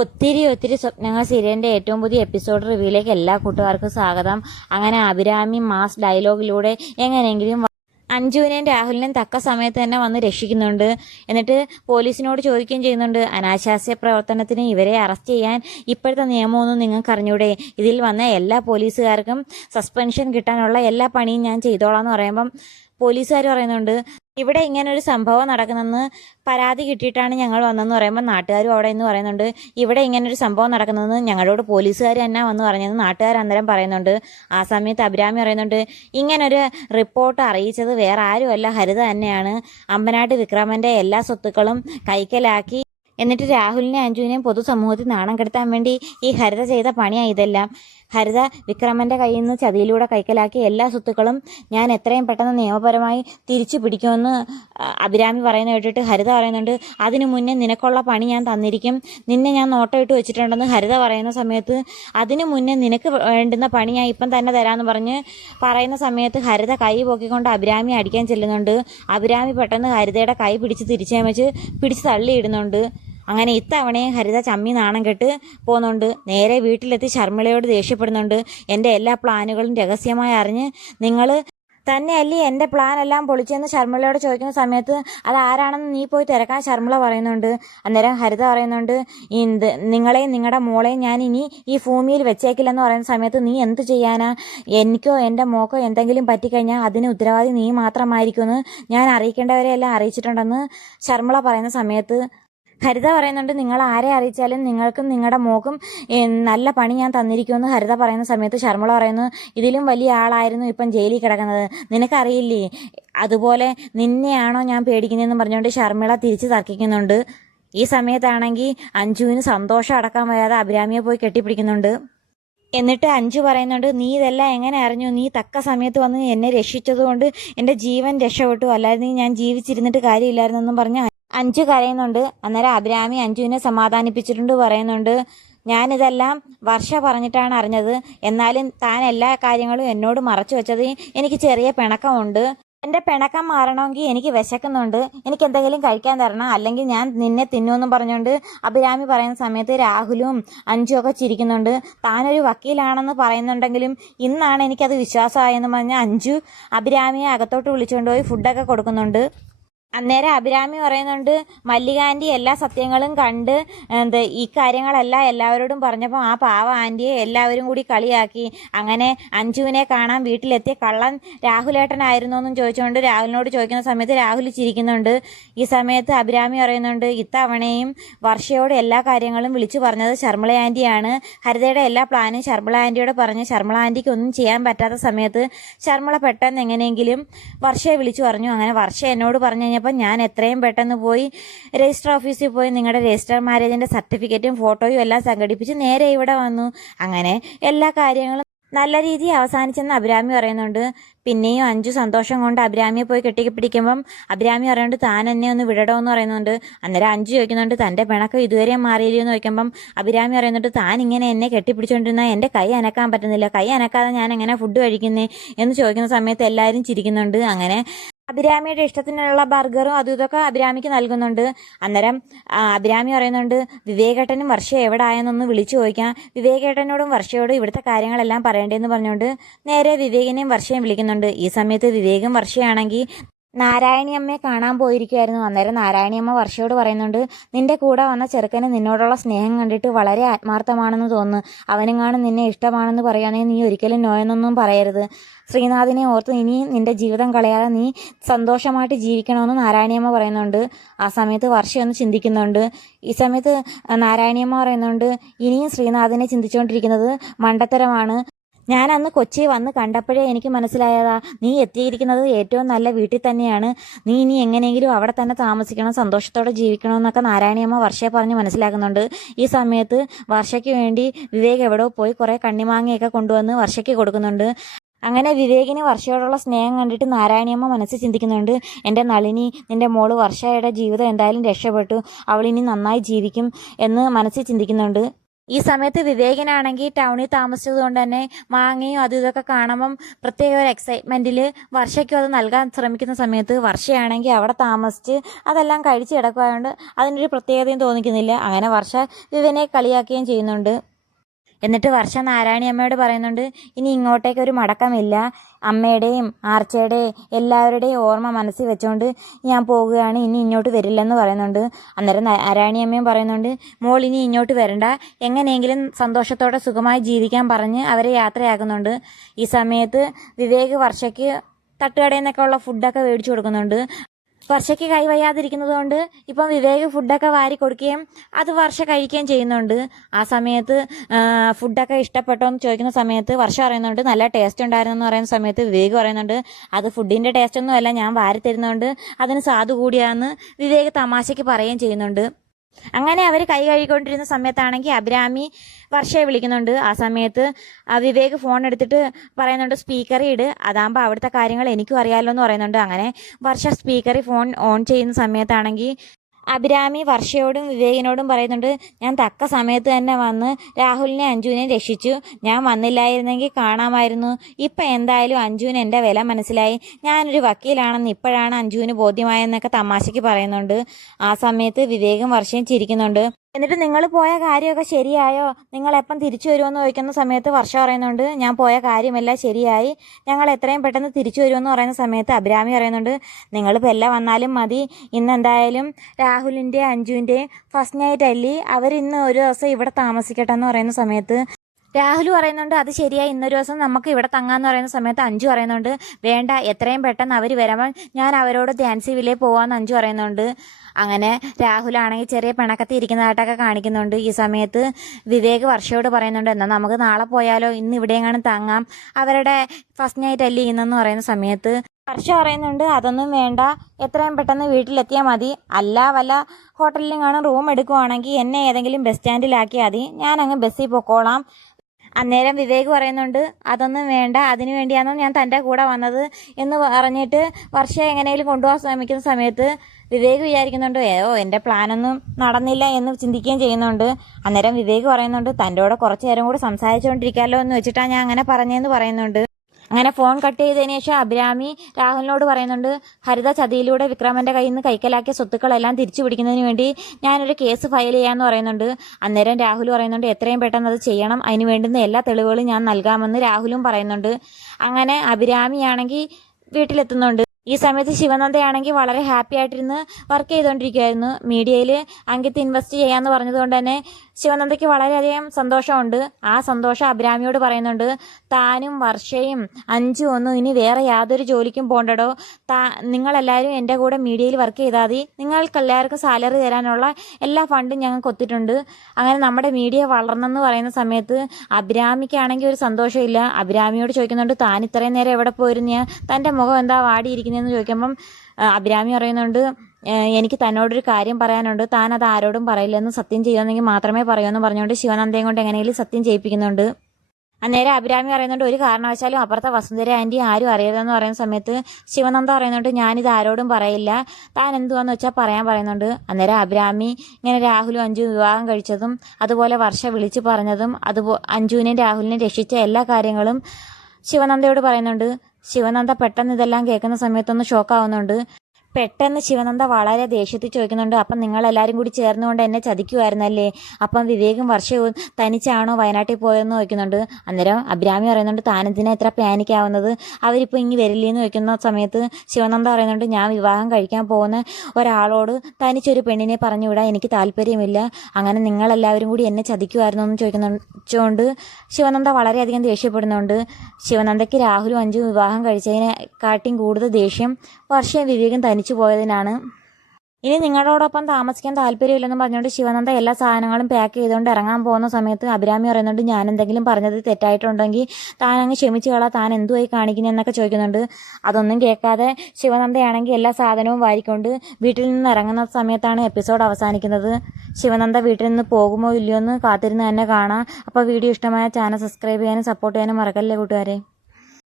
ഒത്തിരി സ്വപ്നങ്ങൾ സീരിയലിന്റെ ഏറ്റവും പുതിയ എപ്പിസോഡ് റിവ്യൂയിലേക്ക് എല്ലാ കൂട്ടുകാർക്കും സ്വാഗതം. അങ്ങനെ അഭിരാമി മാസ് ഡയലോഗിലൂടെ എങ്ങനെയെങ്കിലും അഞ്ജുവിനെയും രാഹുലിനെയും തക്ക സമയത്ത് തന്നെ വന്ന് രക്ഷിക്കുന്നുണ്ട്. എന്നിട്ട് പോലീസിനോട് ചോദിക്കുകയും ചെയ്യുന്നുണ്ട്, അനാശാസ്യ പ്രവർത്തനത്തിന് ഇവരെ അറസ്റ്റ് ചെയ്യാൻ ഇപ്പോഴത്തെ നിയമമൊന്നും നിങ്ങൾക്ക് അറിഞ്ഞൂടെ? ഇതിൽ വന്ന എല്ലാ പോലീസുകാർക്കും സസ്പെൻഷൻ കിട്ടാനുള്ള എല്ലാ പണിയും ഞാൻ ചെയ്തോളാം എന്ന് പറയുമ്പം പോലീസുകാർ പറയുന്നുണ്ട്, ഇവിടെ ഇങ്ങനെ ഒരു സംഭവം നടക്കുന്നെന്ന് പരാതി കിട്ടിയിട്ടാണ് ഞങ്ങൾ വന്നതെന്ന് പറയുമ്പോൾ നാട്ടുകാരും അവിടെ എന്ന് പറയുന്നുണ്ട്, ഇവിടെ ഇങ്ങനൊരു സംഭവം നടക്കുന്നതെന്ന് ഞങ്ങളോട് പോലീസുകാർ തന്നെ വന്ന് പറഞ്ഞതെന്ന് നാട്ടുകാർ അന്നേരം പറയുന്നുണ്ട്. ആ സമയത്ത് അഭിരാമി പറയുന്നുണ്ട്, ഇങ്ങനൊരു റിപ്പോർട്ട് അറിയിച്ചത് വേറെ ആരുമല്ല, ഹരിത തന്നെയാണ്. അമ്പനാട്ട് വിക്രമന്റെ എല്ലാ സ്വത്തുക്കളും കൈക്കലാക്കി എന്നിട്ട് രാഹുലിനെ അഞ്ജുവിനെയും പൊതുസമൂഹത്തിൽ നാണം കെടുത്താൻ വേണ്ടി ഈ ഹരിത ചെയ്ത പണിയാണ് ഇതെല്ലാം. ഹരിത വിക്രമന്റെ കയ്യിൽ നിന്ന് ചതിയിലൂടെ കൈക്കലാക്കി എല്ലാ സ്വത്തുക്കളും ഞാൻ എത്രയും പെട്ടെന്ന് നിയമപരമായി തിരിച്ചു പിടിക്കുമെന്ന് അഭിരാമി പറയുന്ന കേട്ടിട്ട് ഹരിത പറയുന്നുണ്ട്, അതിനു മുന്നേ നിനക്കുള്ള പണി ഞാൻ തന്നിരിക്കും, നിന്നെ ഞാൻ നോട്ടമിട്ട് വെച്ചിട്ടുണ്ടെന്ന് ഹരിത പറയുന്ന സമയത്ത് അതിനു മുന്നേ നിനക്ക് വേണ്ടുന്ന പണി ഞാൻ ഇപ്പം തന്നെ തരാമെന്ന് പറഞ്ഞ് പറയുന്ന സമയത്ത് ഹരിത കൈ പൊക്കിക്കൊണ്ട് അഭിരാമി അടിക്കാൻ ചെല്ലുന്നുണ്ട്. അഭിരാമി പെട്ടെന്ന് ഹരിതയുടെ കൈ പിടിച്ച് തിരിച്ചേമച്ച് പിടിച്ച് തള്ളിയിടുന്നുണ്ട്. അങ്ങനെ ഇത്തവണയും ഹരിത ചമ്മി നാണം കെട്ട് പോകുന്നുണ്ട്. നേരെ വീട്ടിലെത്തി ശർമ്മിളയോട് ദേഷ്യപ്പെടുന്നുണ്ട്, എൻ്റെ എല്ലാ പ്ലാനുകളും രഹസ്യമായി അറിഞ്ഞ് നിങ്ങൾ തന്നെയല്ലേ എൻ്റെ പ്ലാൻ എല്ലാം പൊളിച്ചെന്ന് ശർമ്മിളയോട് ചോദിക്കുന്ന സമയത്ത് അത് ആരാണെന്ന് നീ പോയി തിരക്കാൻ ശർമ്മിള പറയുന്നുണ്ട്. അന്നേരം ഹരിത പറയുന്നുണ്ട്, നിങ്ങളെയും നിങ്ങളുടെ മോളെയും ഞാൻ ഇനി ഈ ഭൂമിയിൽ വെച്ചേക്കില്ലെന്ന് പറയുന്ന സമയത്ത് നീ എന്ത് ചെയ്യാനാ? എനിക്കോ എൻ്റെ മോക്കോ എന്തെങ്കിലും പറ്റിക്കഴിഞ്ഞാൽ അതിന് ഉത്തരവാദി നീ മാത്രമായിരിക്കുമെന്ന് ഞാൻ അറിയിക്കേണ്ടവരെയെല്ലാം അറിയിച്ചിട്ടുണ്ടെന്ന് ശർമ്മിള പറയുന്ന സമയത്ത് ഹരിത പറയുന്നുണ്ട്, നിങ്ങൾ ആരെ അറിയിച്ചാലും നിങ്ങൾക്കും നിങ്ങളുടെ മോക്കും നല്ല പണി ഞാൻ തന്നിരിക്കുമെന്ന് ഹരിത പറയുന്ന സമയത്ത് ശർമ്മിള പറയുന്നു, ഇതിലും വലിയ ആളായിരുന്നു ഇപ്പം ജയിലിൽ കിടക്കുന്നത്, നിനക്കറിയില്ലേ? അതുപോലെ നിന്നെയാണോ ഞാൻ പേടിക്കുന്നതെന്ന് പറഞ്ഞുകൊണ്ട് ശർമ്മിള തിരിച്ച് തർക്കിക്കുന്നുണ്ട്. ഈ സമയത്താണെങ്കിൽ അഞ്ജുവിന് സന്തോഷം അടക്കാൻ വയ്യാതെ അഭിരാമിയെ പോയി കെട്ടിപ്പിടിക്കുന്നുണ്ട്. എന്നിട്ട് അഞ്ജു പറയുന്നുണ്ട്, നീ ഇതെല്ലാം എങ്ങനെ അറിഞ്ഞു? നീ തക്ക സമയത്ത് വന്ന് എന്നെ രക്ഷിച്ചതുകൊണ്ട് എൻ്റെ ജീവൻ രക്ഷപ്പെട്ടു, അല്ലായിരുന്നെങ്കിൽ ഞാൻ ജീവിച്ചിരുന്നിട്ട് കാര്യമില്ലായിരുന്നെന്നും പറഞ്ഞ് അഞ്ജു കരയുന്നുണ്ട്. അന്നേരം അഭിരാമി അഞ്ജുവിനെ സമാധാനിപ്പിച്ചിട്ടുണ്ട്, പറയുന്നുണ്ട്, ഞാനിതെല്ലാം വർഷ പറഞ്ഞിട്ടാണ് അറിഞ്ഞത്, എന്നാലും താൻ എല്ലാ കാര്യങ്ങളും എന്നോട് മറച്ചു വെച്ചത് എനിക്ക് ചെറിയ പിണക്കമുണ്ട്. എൻ്റെ പിണക്കം മാറണമെങ്കിൽ എനിക്ക് വിശക്കുന്നുണ്ട്, എനിക്ക് എന്തെങ്കിലും കഴിക്കാൻ തരണം, അല്ലെങ്കിൽ ഞാൻ നിന്നെ തിന്നുമെന്നും പറഞ്ഞുകൊണ്ട് അഭിരാമി പറയുന്ന സമയത്ത് രാഹുലും അഞ്ജുവും ഒക്കെ ചിരിക്കുന്നുണ്ട്. താനൊരു വക്കീലാണെന്ന് പറയുന്നുണ്ടെങ്കിലും ഇന്നാണ് എനിക്കത് വിശ്വാസമായെന്ന് പറഞ്ഞ് അഞ്ജു അഭിരാമിയെ അകത്തോട്ട് വിളിച്ചുകൊണ്ട് പോയി ഫുഡൊക്കെ കൊടുക്കുന്നുണ്ട്. അന്നേരം അഭിരാമി പറയുന്നുണ്ട്, മല്ലിക ആൻറ്റി എല്ലാ സത്യങ്ങളും കണ്ട് ഈ കാര്യങ്ങളെല്ലാം എല്ലാവരോടും പറഞ്ഞപ്പോൾ ആ പാവ ആൻറ്റിയെ എല്ലാവരും കൂടി കളിയാക്കി. അങ്ങനെ അഞ്ജുവിനെ കാണാൻ വീട്ടിലെത്തിയ കള്ളൻ രാഹുലേട്ടനായിരുന്നു എന്നും ചോദിച്ചുകൊണ്ട് രാഹുലിനോട് ചോദിക്കുന്ന സമയത്ത് രാഹുൽ ചിരിക്കുന്നുണ്ട്. ഈ സമയത്ത് അഭിരാമി പറയുന്നുണ്ട്, ഇത്തവണയും വർഷയോട് എല്ലാ കാര്യങ്ങളും വിളിച്ചു പറഞ്ഞത് ശർമ്മിള ആൻറ്റിയാണ്. ഹരിതയുടെ എല്ലാ പ്ലാനും ശർമ്മിള ആൻറ്റിയോട് പറഞ്ഞ് ശർമ്മിള ആൻറ്റിക്ക് ഒന്നും ചെയ്യാൻ പറ്റാത്ത സമയത്ത് ശർമ്മിള പെട്ടെന്ന് എങ്ങനെയെങ്കിലും വർഷയെ വിളിച്ചു പറഞ്ഞു. അങ്ങനെ വർഷ എന്നോട് പറഞ്ഞു കഴിഞ്ഞപ്പോൾ ഞാൻ എത്രയും പെട്ടെന്ന് പോയി രജിസ്റ്റർ ഓഫീസിൽ പോയി നിങ്ങളുടെ രജിസ്റ്റർ മാരേജിൻ്റെ സർട്ടിഫിക്കറ്റും ഫോട്ടോയും എല്ലാം സംഘടിപ്പിച്ച് നേരെ ഇവിടെ വന്നു. അങ്ങനെ എല്ലാ കാര്യങ്ങളും നല്ല രീതിയിൽ അവസാനിച്ചെന്ന് അഭിരാമി പറയുന്നുണ്ട്. പിന്നെയും അഞ്ജു സന്തോഷം കൊണ്ട് അഭിരാമിയെ പോയി കെട്ടിപ്പിടിക്കുമ്പം അഭിരാമി പറയുന്നുണ്ട്, താൻ എന്നെ ഒന്ന് വിടണമെന്ന് പറയുന്നുണ്ട്. അന്നേരം അഞ്ജു ചോദിക്കുന്നുണ്ട്, തൻ്റെ പിണക്കം ഇതുവരെ മാറിയില്ലയോ എന്ന് ചോദിക്കുമ്പം അഭിരാമി പറയുന്നുണ്ട്, താൻ ഇങ്ങനെ എന്നെ കെട്ടിപ്പിടിച്ചുകൊണ്ടിരുന്നാൽ എൻ്റെ കൈ അനക്കാൻ പറ്റുന്നില്ല, കൈ അനക്കാതെ ഞാൻ എങ്ങനെ ഫുഡ് കഴിക്കുന്നേ എന്ന് ചോദിക്കുന്ന സമയത്ത് എല്ലാവരും ചിരിക്കുന്നുണ്ട്. അങ്ങനെ അഭിരാമിയുടെ ഇഷ്ടത്തിനുള്ള ബർഗറും അതും ഇതൊക്കെ അഭിരാമിക്ക് നൽകുന്നുണ്ട്. അന്നേരം അഭിരാമി പറയുന്നുണ്ട്, വിവേകേട്ടനും വർഷ എവിടെ ആയെന്നൊന്ന് വിളിച്ചു ചോദിക്കാം, വിവേകേട്ടനോടും വർഷയോടും ഇവിടുത്തെ കാര്യങ്ങളെല്ലാം പറയേണ്ടതെന്ന് പറഞ്ഞുകൊണ്ട് നേരെ വിവേകിനെയും വർഷയും വിളിക്കുന്നുണ്ട്. ഈ സമയത്ത് വിവേകും വർഷയാണെങ്കിൽ നാരായണിയമ്മയെ കാണാൻ പോയിരിക്കുമായിരുന്നു. അന്നേരം നാരായണിയമ്മ വർഷയോട് പറയുന്നുണ്ട്, നിന്റെ കൂടെ വന്ന ചെറുക്കന് നിന്നോടുള്ള സ്നേഹം കണ്ടിട്ട് വളരെ ആത്മാർത്ഥമാണെന്ന് തോന്നുന്നു, അവനെങ്ങാനും നിന്നെ ഇഷ്ടമാണെന്ന് പറയുകയാണെങ്കിൽ നീ ഒരിക്കലും നോയെന്നൊന്നും പറയരുത്, ശ്രീനാഥിനെ ഓർത്ത് ഇനിയും നിന്റെ ജീവിതം കളയാതെ നീ സന്തോഷമായിട്ട് ജീവിക്കണമെന്ന് നാരായണിയമ്മ പറയുന്നുണ്ട്. ആ സമയത്ത് വർഷയൊന്ന് ചിന്തിക്കുന്നുണ്ട്. ഈ സമയത്ത് നാരായണിയമ്മ പറയുന്നുണ്ട്, ഇനിയും ശ്രീനാഥിനെ ചിന്തിച്ചുകൊണ്ടിരിക്കുന്നത് മണ്ടത്തരമാണ്, ഞാൻ അന്ന് കൊച്ചി വന്ന് കണ്ടപ്പോഴേ എനിക്ക് മനസ്സിലായതാ, നീ എത്തിയിരിക്കുന്നത് ഏറ്റവും നല്ല വീട്ടിൽ തന്നെയാണ്, നീ ഇനി എങ്ങനെയെങ്കിലും അവിടെ തന്നെ താമസിക്കണം, സന്തോഷത്തോടെ ജീവിക്കണമെന്നൊക്കെ നാരായണിയമ്മ വർഷയെ പറഞ്ഞ് മനസ്സിലാക്കുന്നുണ്ട്. ഈ സമയത്ത് വർഷയ്ക്ക് വേണ്ടി വിവേക് എവിടെയോ പോയി കുറേ കണ്ണിമാങ്ങയൊക്കെ കൊണ്ടുവന്ന് വർഷയ്ക്ക് കൊടുക്കുന്നുണ്ട്. അങ്ങനെ വിവേകിന് വർഷയോടുള്ള സ്നേഹം കണ്ടിട്ട് നാരായണിയമ്മ മനസ്സിൽ ചിന്തിക്കുന്നുണ്ട്, എൻ്റെ നളിനി, നിൻ്റെ മോള് വർഷയുടെ ജീവിതം എന്തായാലും രക്ഷപ്പെട്ടു, അവളിനി നന്നായി ജീവിക്കും എന്ന് മനസ്സിൽ ചിന്തിക്കുന്നുണ്ട്. ഈ സമയത്ത് വിവേകിനാണെങ്കിൽ ടൗണിൽ താമസിച്ചത് കൊണ്ട് തന്നെ മാങ്ങയും അതും ഇതൊക്കെ കാണുമ്പം പ്രത്യേക ഒരു എക്സൈറ്റ്മെൻറ്റിൽ വർഷയ്ക്കും അത് നൽകാൻ ശ്രമിക്കുന്ന സമയത്ത് വർഷയാണെങ്കിൽ അവിടെ താമസിച്ച് അതെല്ലാം കഴിച്ച് കിടക്കുകയായതുകൊണ്ട് അതിനൊരു പ്രത്യേകതയും തോന്നിക്കുന്നില്ല. അങ്ങനെ വർഷ വിവേനെ കളിയാക്കുകയും ചെയ്യുന്നുണ്ട്. എന്നിട്ട് വർഷ നാരായണി അമ്മയോട് പറയുന്നുണ്ട്, ഇനി ഇങ്ങോട്ടേക്ക് ഒരു മടക്കമില്ല. അമ്മയുടെയും ആർച്ചയുടെയും എല്ലാവരുടെയും ഓർമ്മ മനസ്സിൽ വെച്ചുകൊണ്ട് ഞാൻ പോകുകയാണ്, ഇനി ഇങ്ങോട്ട് വരില്ലെന്ന് പറയുന്നുണ്ട്. അന്നേരം നാരായണി അമ്മയും പറയുന്നുണ്ട്, മോൾ ഇനി ഇങ്ങോട്ട് വരണ്ട, എങ്ങനെയെങ്കിലും സന്തോഷത്തോടെ സുഖമായി ജീവിക്കാൻ പറഞ്ഞ് അവരെ യാത്രയാക്കുന്നുണ്ട്. ഈ സമയത്ത് വിവേക് വർഷയ്ക്ക് തട്ടുകടയിൽ നിന്നൊക്കെ ഉള്ള ഫുഡൊക്കെ മേടിച്ചു കൊടുക്കുന്നുണ്ട്. വർഷയ്ക്ക് കൈ വയ്യാതിരിക്കുന്നത് കൊണ്ട് ഇപ്പം വിവേക് ഫുഡൊക്കെ വാരി കൊടുക്കുകയും അത് വർഷ കഴിക്കുകയും ചെയ്യുന്നുണ്ട്. ആ സമയത്ത് ഫുഡൊക്കെ ഇഷ്ടപ്പെട്ടോ എന്ന് ചോദിക്കുന്ന സമയത്ത് വർഷ പറയുന്നുണ്ട് നല്ല ടേസ്റ്റ് ഉണ്ടായിരുന്നു എന്ന് പറയുന്ന സമയത്ത് വിവേക് പറയുന്നുണ്ട്, അത് ഫുഡിൻ്റെ ടേസ്റ്റ് ഒന്നും അല്ല, ഞാൻ വാരി തരുന്നതുകൊണ്ട് അതിന് സ്വാദ് കൂടിയാന്ന് വിവേക് തമാശയ്ക്ക് പറയുകയും ചെയ്യുന്നുണ്ട്. അങ്ങനെ അവർ കൈ കഴുകിക്കൊണ്ടിരുന്ന സമയത്താണെങ്കിൽ അഭിരാമി വർഷയെ വിളിക്കുന്നുണ്ട്. ആ സമയത്ത് വിവേക് ഫോൺ എടുത്തിട്ട് പറയുന്നുണ്ട്, സ്പീക്കറിൽ ഇട്, അതാകുമ്പോൾ അവിടുത്തെ കാര്യങ്ങൾ എനിക്കും അറിയാമല്ലോ എന്ന് പറയുന്നുണ്ട്. അങ്ങനെ വർഷ സ്പീക്കറിൽ ഫോൺ ഓൺ ചെയ്യുന്ന സമയത്താണെങ്കിൽ അഭിരാമി വർഷയോടും വിവേകിനോടും പറയുന്നുണ്ട്, ഞാൻ തക്ക സമയത്ത് തന്നെ വന്ന് രാഹുലിനെ അഞ്ജുവിനെയും രക്ഷിച്ചു, ഞാൻ വന്നില്ലായിരുന്നെങ്കിൽ കാണാമായിരുന്നു. ഇപ്പം എന്തായാലും അഞ്ജുവിന് എൻ്റെ വില മനസ്സിലായി, ഞാനൊരു വക്കീലാണെന്ന് ഇപ്പോഴാണ് അഞ്ജുവിന് ബോധ്യമായെന്നൊക്കെ തമാശയ്ക്ക് പറയുന്നുണ്ട്. ആ സമയത്ത് വിവേകും വർഷയും ചിരിക്കുന്നുണ്ട്. എന്നിട്ട് നിങ്ങൾ പോയ കാര്യമൊക്കെ ശരിയായോ, നിങ്ങൾ എപ്പം തിരിച്ചു വരുമെന്ന് ചോദിക്കുന്ന സമയത്ത് വർഷ പറയുന്നുണ്ട്, ഞാൻ പോയ കാര്യമെല്ലാം ശരിയായി, ഞങ്ങൾ എത്രയും പെട്ടെന്ന് തിരിച്ചു വരുമെന്ന് പറയുന്ന സമയത്ത് അഭിരാമി പറയുന്നുണ്ട്, നിങ്ങളിപ്പോൾ എല്ലാം വന്നാലും മതി, ഇന്ന് എന്തായാലും രാഹുലിൻ്റെ അഞ്ജുവിൻ്റെയും ഫസ്റ്റ് നൈറ്റ് അല്ലേ, അവരിന്ന് ഒരു ദിവസം ഇവിടെ താമസിക്കട്ടെ എന്ന് പറയുന്ന സമയത്ത് രാഹുൽ പറയുന്നുണ്ട്, അത് ശരിയായി, ഇന്നൊരു ദിവസം നമുക്ക് ഇവിടെ തങ്ങാന്ന് പറയുന്ന സമയത്ത് അഞ്ജു പറയുന്നുണ്ട്, വേണ്ട, എത്രയും പെട്ടെന്ന് അവർ വരുമ്പോൾ ഞാൻ അവരോട് ഡാൻസി വില്ലേ പോവാന്ന് അഞ്ജു പറയുന്നുണ്ട്. അങ്ങനെ രാഹുലാണെങ്കിൽ ചെറിയ പിണക്കത്തി ഇരിക്കുന്നതായിട്ടൊക്കെ കാണിക്കുന്നുണ്ട്. ഈ സമയത്ത് വിവേക് വർഷയോട് പറയുന്നുണ്ട്, എന്നാൽ നമുക്ക് നാളെ പോയാലോ, ഇന്ന് ഇവിടെയെങ്ങാനും തങ്ങാം, അവരുടെ ഫസ്റ്റ് നൈറ്റ് അല്ലേ ഇന്നെന്ന് പറയുന്ന സമയത്ത് വർഷ പറയുന്നുണ്ട്, അതൊന്നും വേണ്ട, എത്രയും പെട്ടെന്ന് വീട്ടിലെത്തിയാൽ മതി, അല്ല വല്ല ഹോട്ടലിലെങ്ങാനും റൂം എടുക്കുവാണെങ്കിൽ എന്നെ ഏതെങ്കിലും ബസ് സ്റ്റാൻഡിലാക്കിയാൽ മതി, ഞാൻ അങ്ങ് ബസ്സിൽ പൊക്കോളാം. അന്നേരം വിവേക് പറയുന്നുണ്ട്, അതൊന്നും വേണ്ട, അതിനു വേണ്ടിയാണോ ഞാൻ തൻ്റെ കൂടെ വന്നത് എന്ന് പറഞ്ഞിട്ട് വർഷയെ എങ്ങനെയും കൊണ്ടുപോകാൻ ശ്രമിക്കുന്ന സമയത്ത് വിവേക് വിചാരിക്കുന്നുണ്ട്, എൻ്റെ പ്ലാനൊന്നും നടന്നില്ല എന്ന് ചിന്തിക്കുകയും ചെയ്യുന്നുണ്ട്. അന്നേരം വിവേക് പറയുന്നുണ്ട്, തൻ്റെ കൂടെ കുറച്ച് നേരം കൂടി സംസാരിച്ചുകൊണ്ടിരിക്കാമല്ലോ എന്ന് വെച്ചിട്ടാണ് ഞാൻ അങ്ങനെ പറഞ്ഞതെന്ന് പറയുന്നുണ്ട്. അങ്ങനെ ഫോൺ കട്ട് ചെയ്തതിന് ശേഷം അഭിരാമി രാഹുലിനോട് പറയുന്നുണ്ട്, ഹരിത ചതിയിലൂടെ വിക്രമൻ്റെ കയ്യിൽ നിന്ന് കൈക്കലാക്കിയ സ്വത്തുക്കളെല്ലാം തിരിച്ചു പിടിക്കുന്നതിന് വേണ്ടി ഞാനൊരു കേസ് ഫയൽ ചെയ്യാമെന്ന് പറയുന്നുണ്ട്. അന്നേരം രാഹുൽ പറയുന്നുണ്ട്, എത്രയും പെട്ടെന്ന് അത് ചെയ്യണം, അതിന് വേണ്ടുന്ന എല്ലാ തെളിവുകളും ഞാൻ നൽകാമെന്ന് രാഹുലും പറയുന്നുണ്ട്. അങ്ങനെ അഭിരാമിയാണെങ്കിൽ വീട്ടിലെത്തുന്നുണ്ട്. ഈ സമയത്ത് ശിവനന്ദയാണെങ്കിൽ വളരെ ഹാപ്പി ആയിട്ടിരുന്ന് വർക്ക് ചെയ്തുകൊണ്ടിരിക്കുകയായിരുന്നു. മീഡിയയിൽ അങ്കിത്ത് ഇൻവെസ്റ്റ് ചെയ്യാമെന്ന് പറഞ്ഞതുകൊണ്ട് തന്നെ ശിവനന്ദയ്ക്ക് വളരെയധികം സന്തോഷമുണ്ട്. ആ സന്തോഷം അഭിരാമിയോട് പറയുന്നുണ്ട്, താനും വർഷയും അഞ്ജു ഒന്നും ഇനി വേറെ യാതൊരു ജോലിക്കും പോകണ്ടടോ, നിങ്ങളെല്ലാവരും എൻ്റെ കൂടെ മീഡിയയിൽ വർക്ക് ചെയ്താൽ മതി, നിങ്ങൾക്കെല്ലാവർക്കും സാലറി തരാനുള്ള എല്ലാ ഫണ്ടും ഞങ്ങൾക്ക് ഒത്തിട്ടുണ്ട്. അങ്ങനെ നമ്മുടെ മീഡിയ വളർന്നെന്ന് പറയുന്ന സമയത്ത് അഭിരാമിക്കാണെങ്കിൽ ഒരു സന്തോഷമില്ല. അഭിരാമിയോട് ചോദിക്കുന്നുണ്ട്, താൻ ഇത്രയും നേരം എവിടെ പോയിരുന്ന, തൻ്റെ മുഖം എന്താ വാടിയിരിക്കുന്നതെന്ന് ചോദിക്കുമ്പം അഭിരാമി പറയുന്നുണ്ട്, എനിക്ക് തന്നോടൊരു കാര്യം പറയാനുണ്ട്, താൻ അത് ആരോടും പറയില്ലെന്ന് സത്യം ചെയ്യുമെന്നെങ്കിൽ മാത്രമേ പറയുമെന്ന് പറഞ്ഞുകൊണ്ട് ശിവനന്ദയും കൊണ്ട് എങ്ങനെയെങ്കിലും സത്യം ചെയ്യിപ്പിക്കുന്നുണ്ട്. അന്നേരം അഭിരാമി പറയുന്നുണ്ട്, ഒരു കാരണവശാലും അപ്പുറത്തെ വസുന്ധര ആൻറ്റി ആരും അറിയരുതെന്ന് പറയുന്ന സമയത്ത് ശിവനന്ദ പറയുന്നുണ്ട്, ഞാനിത് ആരോടും പറയില്ല, താൻ എന്തുവാന്ന് വെച്ചാൽ പറയാൻ പറയുന്നുണ്ട്. അന്നേരം അഭിരാമി ഇങ്ങനെ രാഹുലും അഞ്ജു വിവാഹം കഴിച്ചതും അതുപോലെ വർഷ വിളിച്ച് പറഞ്ഞതും അഞ്ജുവിനെയും രാഹുലിനെയും രക്ഷിച്ച എല്ലാ കാര്യങ്ങളും ശിവനന്ദയോട് പറയുന്നുണ്ട്. ശിവനന്ദ പെട്ടെന്ന് ഇതെല്ലാം കേൾക്കുന്ന സമയത്തൊന്ന് ഷോക്കാവുന്നുണ്ട്. പെട്ടെന്ന് ശിവനന്ദ വളരെ ദേഷ്യത്തിൽ ചോദിക്കുന്നുണ്ട്, അപ്പം നിങ്ങളെല്ലാവരും കൂടി ചേർന്നുകൊണ്ട് എന്നെ ചതിക്കുമായിരുന്നല്ലേ, അപ്പം വിവേകും വർഷവും തനിച്ചാണോ വയനാട്ടിൽ പോയതെന്ന് ചോദിക്കുന്നുണ്ട്. അന്നേരം അഭിരാമി പറയുന്നുണ്ട്, താനെന്തിനാ ഇത്ര പാനിക്കാവുന്നത്, അവരിപ്പോൾ ഇനി വരില്ലേന്ന് ചോദിക്കുന്ന സമയത്ത് ശിവനന്ദ പറയുന്നുണ്ട്, ഞാൻ വിവാഹം കഴിക്കാൻ പോകുന്ന ഒരാളോട് തനിച്ചൊരു പെണ്ണിനെ പറഞ്ഞുവിടാൻ എനിക്ക് താല്പര്യമില്ല, അങ്ങനെ നിങ്ങളെല്ലാവരും കൂടി എന്നെ ചതിക്കുമായിരുന്നു എന്ന് ചോദിച്ചുകൊണ്ട് ശിവനന്ദ വളരെയധികം ദേഷ്യപ്പെടുന്നുണ്ട്. ശിവനന്ദയ്ക്ക് രാഹുലും അഞ്ജുവും വിവാഹം കഴിച്ചതിനെക്കാട്ടിയും കൂടുതൽ ദേഷ്യം വർഷയും വിവേകും തനിച്ചു പോയതിനാണ്. ഇനി നിങ്ങളോടൊപ്പം താമസിക്കാൻ താല്പര്യമില്ലെന്ന് പറഞ്ഞുകൊണ്ട് ശിവനന്ദ എല്ലാ സാധനങ്ങളും പാക്ക് ചെയ്തുകൊണ്ട് ഇറങ്ങാൻ പോകുന്ന സമയത്ത് അഭിരാമി പറയുന്നുണ്ട്, ഞാൻ എന്തെങ്കിലും പറഞ്ഞത് തെറ്റായിട്ടുണ്ടെങ്കിൽ താൻ അങ്ങ് ക്ഷമിച്ചു കളാ, താൻ എന്തുമായി കാണിക്കുന്നതെന്നൊക്കെ ചോദിക്കുന്നുണ്ട്. അതൊന്നും കേൾക്കാതെ ശിവനന്ദയാണെങ്കിൽ എല്ലാ സാധനവും വാരിക്കൊണ്ട് വീട്ടിൽ നിന്ന് ഇറങ്ങുന്ന സമയത്താണ് എപ്പിസോഡ് അവസാനിക്കുന്നത്. ശിവനന്ദ വീട്ടിൽ നിന്ന് പോകുമോ ഇല്ലയോ എന്ന് കാത്തിരുന്ന് തന്നെ കാണാം. അപ്പോൾ വീഡിയോ ഇഷ്ടമായ ചാനൽ സബ്സ്ക്രൈബ് ചെയ്യാനും സപ്പോർട്ട് ചെയ്യാനും മറക്കല്ലേ കൂട്ടുകാരെ.